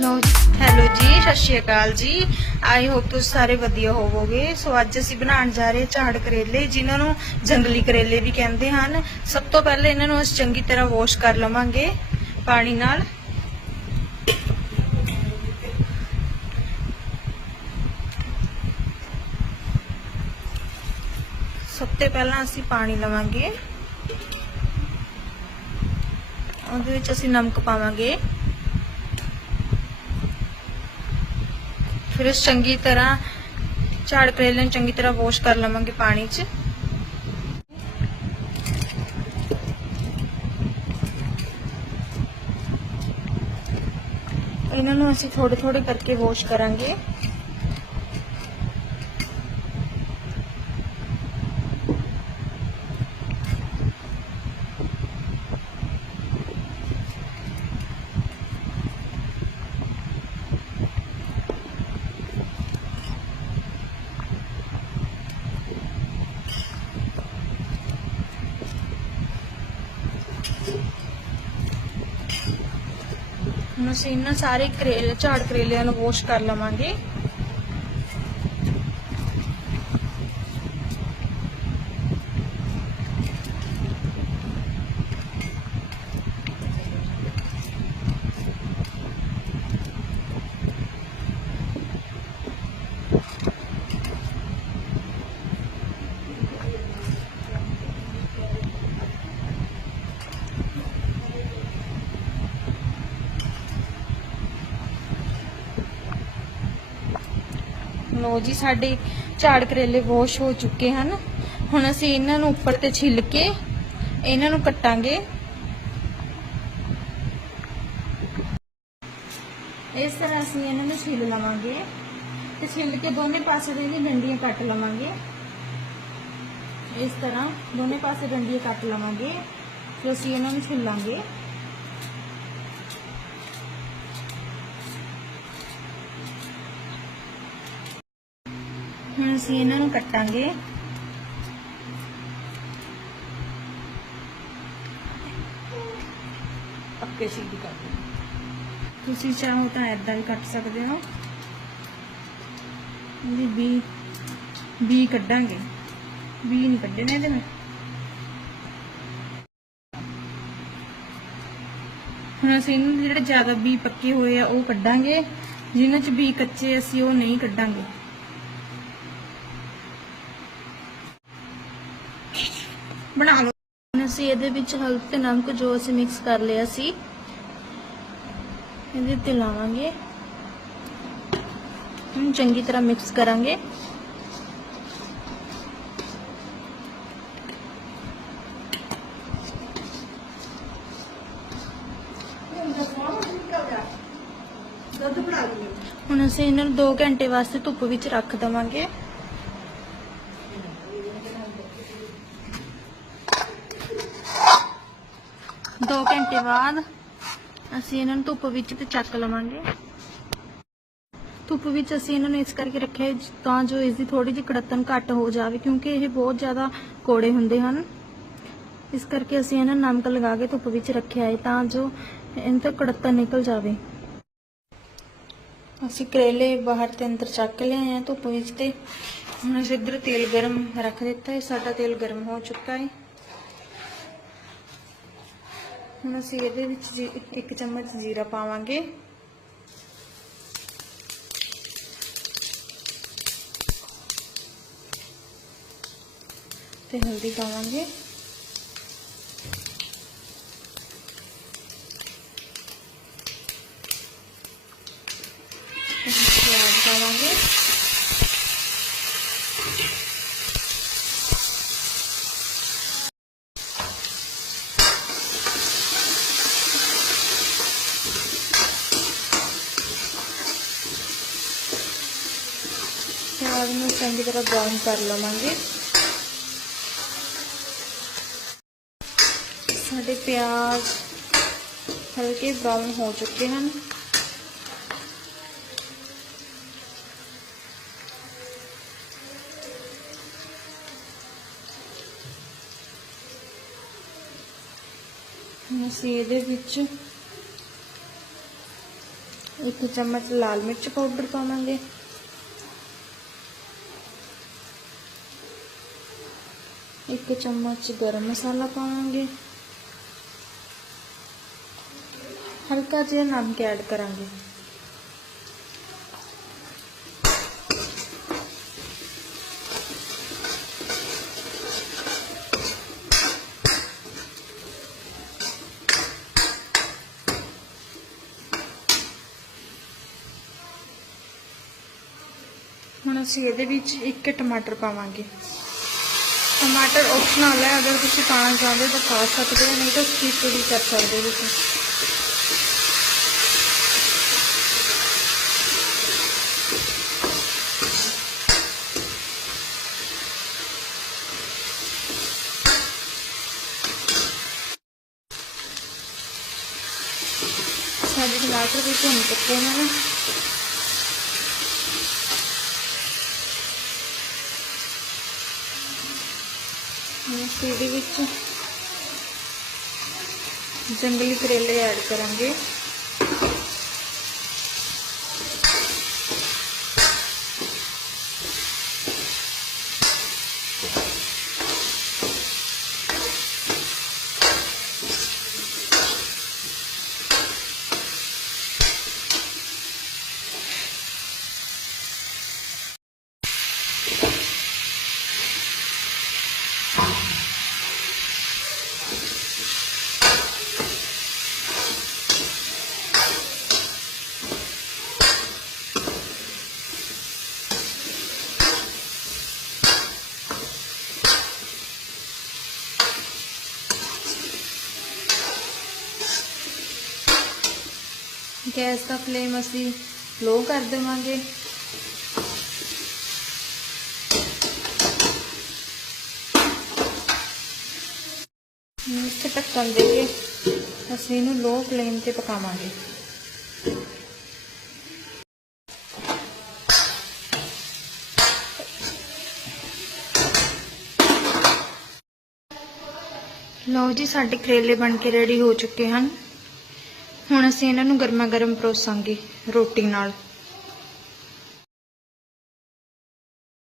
ਲੋ hello ਜੀ, ਸਤਿ ਸ਼੍ਰੀ ਅਕਾਲ ਜੀ। ਆਈ ਹੋਪ ਤੁਸੀਂ ਸਾਰੇ ਵਧੀਆ ਹੋਵੋਗੇ। ਸੋ ਅੱਜ ਅਸੀਂ ਬਣਾਉਣ ਜਾ ਰਹੇ ਝਾੜ ਕਰੇਲੇ, ਜਿਨ੍ਹਾਂ ਨੂੰ ਜੰਗਲੀ ਕਰੇਲੇ ਵੀ ਕਹਿੰਦੇ ਹਨ। ਸਭ ਤੋਂ ਪਹਿਲਾਂ ਇਹਨਾਂ ਨੂੰ ਅਸੀਂ ਚੰਗੀ ਤਰ੍ਹਾਂ ਵਾਸ਼ ਕਰ ਲਵਾਂਗੇ ਪਾਣੀ ਨਾਲ। ਸਭ ਤੋਂ ਪਹਿਲਾਂ ਅਸੀਂ ਪਾਣੀ ਲਵਾਂਗੇ। ਉਹਦੇ ਵਿੱਚ ਅਸੀਂ ਨਮਕ ਪਾਵਾਂਗੇ। ਫਿਰ ਇਸ ਚੰਗੀ ਤਰ੍ਹਾਂ ਝਾੜ ਕਰੇਲੇ ਨੂੰ ਚੰਗੀ ਤਰ੍ਹਾਂ ਵਾਸ਼ ਕਰ ਲਵਾਂਗੇ ਪਾਣੀ 'ਚ। ਇਹਨਾਂ ਨੂੰ ਅਸੀਂ ਥੋੜੇ ਥੋੜੇ ਕਰਕੇ ਵਾਸ਼ ਕਰਾਂਗੇ। ਹੁਣ ਅਸੀਂ ਇਹਨਾਂ ਸਾਰੇ ਕਰੇਲੇ ਝਾੜ ਕਰੇਲਿਆਂ ਨੂੰ ਵਾਸ਼ ਕਰ ਲਵਾਂਗੇ। ਲੋ ਜੀ, ਸਾਡੇ ਝਾੜ ਕਰੇਲੇ ਵਾਸ਼ ਹੋ ਚੁੱਕੇ ਹਨ। ਹੁਣ ਅਸੀਂ ਇਹਨਾਂ ਨੂੰ ਉੱਪਰ ਤੇ ਛਿੱਲ ਕੇ ਇਹਨਾਂ ਨੂੰ ਕੱਟਾਂਗੇ। ਇਸ ਤਰ੍ਹਾਂ ਅਸੀਂ ਇਹਨਾਂ ਨੂੰ ਛਿੱਲ ਲਵਾਂਗੇ ਤੇ ਛਿੱਲ ਕੇ ਦੋਨੇ ਪਾਸੇ ਦੇ ਇਹਦੀ ਡੰਡੀਆਂ ਕੱਟ ਲਵਾਂਗੇ। ਇਸ ਤਰ੍ਹਾਂ ਦੋਨੇ ਪਾਸੇ ਡੰਡੀਆਂ ਕੱਟ ਲਵਾਂਗੇ ਫਿਰ ਅਸੀਂ ਇਹਨਾਂ ਨੂੰ ਛਿੱਲਾਂਗੇ। ਹੁਣ ਅਸੀਂ ਇਹਨਾਂ ਨੂੰ ਕੱਟਾਂਗੇ। ਪੱਕੇ ਸਿੱਧ ਕਰ ਤੁਸੀਂ ਚਾਹੋ ਤਾਂ ਐਦਾਂ ਵੀ ਕੱਟ ਸਕਦੇ ਹੋ। ਇਹਦੀ ਬੀ ਬੀ ਕੱਢਾਂਗੇ। ਬੀ ਨਹੀਂ ਕੱਢਣੇ ਇਹਦੇ ਮੈਂ ਹੁਣ ਅਸੀਂ ਇਹਨਾਂ ਦੇ ਜਿਹੜੇ ਜ਼ਿਆਦਾ ਬੀ ਪੱਕੇ ਹੋਏ ਆ ਉਹ ਕੱਢਾਂਗੇ। ਜਿਨ੍ਹਾਂ 'ਚ ਬੀ ਕੱਚੇ ਅਸੀਂ ਉਹ ਨਹੀਂ ਕੱਢਾਂਗੇ। ਬਣਾ ਲਓ ਹੁਣ ਅਸੀਂ ਇਹਦੇ ਵਿੱਚ ਹਲਦੀ ਤੇ ਨਮਕ ਜੋ ਅਸੀਂ ਮਿਕਸ ਕਰ ਲਿਆ ਸੀ, ਇਹਦੇ ਤੇ ਲਾਵਾਂਗੇ। ਹੁਣ ਚੰਗੀ ਤਰ੍ਹਾਂ ਮਿਕਸ ਕਰਾਂਗੇ। ਹੁਣ ਅਸੀਂ ਇਹਨਾਂ ਨੂੰ 2 ਘੰਟੇ ਵਾਸਤੇ ਧੁੱਪ ਵਿੱਚ ਰੱਖ ਦਵਾਂਗੇ ਦੋ ਘੰਟੇ ਬਾਅਦ ਅਸੀਂ ਇਹਨਾਂ ਨੂੰ ਧੁੱਪ ਵਿੱਚ ਤੇ ਚੱਕ ਲਵਾਂਗੇ। ਧੁੱਪ ਵਿੱਚ ਅਸੀਂ ਇਹਨਾਂ ਨੂੰ ਇਸ ਕਰਕੇ ਰੱਖਿਆ ਤਾਂ ਜੋ ਇਸ ਦੀ ਥੋੜੀ ਜਿਹੀ ਕੜਤਨ ਘੱਟ ਹੋ ਜਾਵੇ, ਕਿਉਂਕਿ ਇਹ ਬਹੁਤ ਜ਼ਿਆਦਾ ਕੋੜੇ ਹੁੰਦੇ ਹਨ। ਇਸ ਕਰਕੇ ਅਸੀਂ ਇਹਨਾਂ ਨੂੰ ਨਮਕ ਲਗਾ ਕੇ ਧੁੱਪ ਵਿੱਚ ਰੱਖਿਆ ਹੈ, ਤਾਂ ਜੋ ਇਹਨਾਂ ਤੋਂ ਕੜਤਨ ਨਿਕਲ ਜਾਵੇ। ਅਸੀਂ ਕਰੇਲੇ ਬਾਹਰ ਤੇ ਅੰਦਰ ਚੱਕ ਲਿਆਏ ਆ ਧੁੱਪ ਵਿੱਚ ਤੇ ਹੁਣ ਅਸੀਂ ਇਧਰ ਤੇਲ ਗਰਮ ਰੱਖ ਦਿੱਤਾ ਹੈ, ਸਾਡਾ ਤੇਲ ਗਰਮ ਹੋ ਚੁੱਕਾ ਹੈ। ਹੁਣ ਅਸੀਂ ਇਹਦੇ ਵਿੱਚ ਜੀ ਇੱਕ ਚਮਚ ਜੀਰਾ ਪਾਵਾਂਗੇ। ਤੇ ਹਲਦੀ ਪਾਵਾਂਗੇ ਅਸੀਂ ਪਿਆਜ਼ ਪਾਵਾਂਗੇ ਪਿਆਜ਼ ਨੂੰ ਚੰਗੀ ਤਰ੍ਹਾਂ ਬਰਾਊਨ ਕਰ ਲਵਾਂਗੇ। ਸਾਡੇ ਪਿਆਜ਼ ਹਲਕੇ ਬਰਾਊਨ ਹੋ ਚੁੱਕੇ ਹਨ। ਅਸੀਂ ਇਹਦੇ ਵਿੱਚ ਇੱਕ ਚਮਚ ਲਾਲ ਮਿਰਚ ਪਾਊਡਰ ਪਾਵਾਂਗੇ। ਇੱਕ ਚਮਚ ਗਰਮ ਮਸਾਲਾ ਪਾਵਾਂਗੇ ਹਲਕਾ ਜਿਹਾ ਨਮਕ ਐਡ ਕਰਾਂਗੇ ਹੁਣ ਅਸੀਂ ਇਹਦੇ ਵਿੱਚ ਇੱਕ ਟਮਾਟਰ ਪਾਵਾਂਗੇ ਟਮਾਟਰ ਆਪਸ਼ਨਲ ਹੈ ਅਗਰ ਤੁਸੀਂ ਪਾਣਾ ਚਾਹੁੰਦੇ ਹੋ ਤਾਂ ਪਾ ਸਕਦੇ ਹੋ ਨਹੀਂ ਤਾਂ ਸਕਿਪ ਵੀ ਕਰ ਸਕਦੇ ਹੋ ਤੁਸੀਂ ਸਾਡੇ ਟਮਾਟਰ ਵੀ ਭੁੰਨ ਚੁੱਕੇ ਨੇ ਹੁਣ ਅਸੀਂ ਇਹਦੇ ਵਿੱਚ ਜੰਗਲੀ ਕਰੇਲੇ ਐਡ ਕਰਾਂਗੇ। ਗੈਸ ਦਾ ਫਲੇਮ ਅਸੀਂ ਲੋ ਕਰ ਦੇਵਾਂਗੇ। ਹੁਣ ਢੱਕਣ ਦੇ ਕੇ ਅਸੀਂ ਇਹਨੂੰ ਲੋ ਫਲੇਮ ਤੇ ਪਕਾਵਾਂਗੇ। ਲਓ ਜੀ, ਸਾਡੇ ਕਰੇਲੇ ਬਣ ਕੇ ਰੈਡੀ ਹੋ ਚੁੱਕੇ ਹਨ। ਹੁਣ ਅਸੀਂ ਇਹਨਾਂ ਨੂੰ ਗਰਮਾ ਗਰਮ ਪਰੋਸਾਂਗੇ ਰੋਟੀ ਨਾਲ।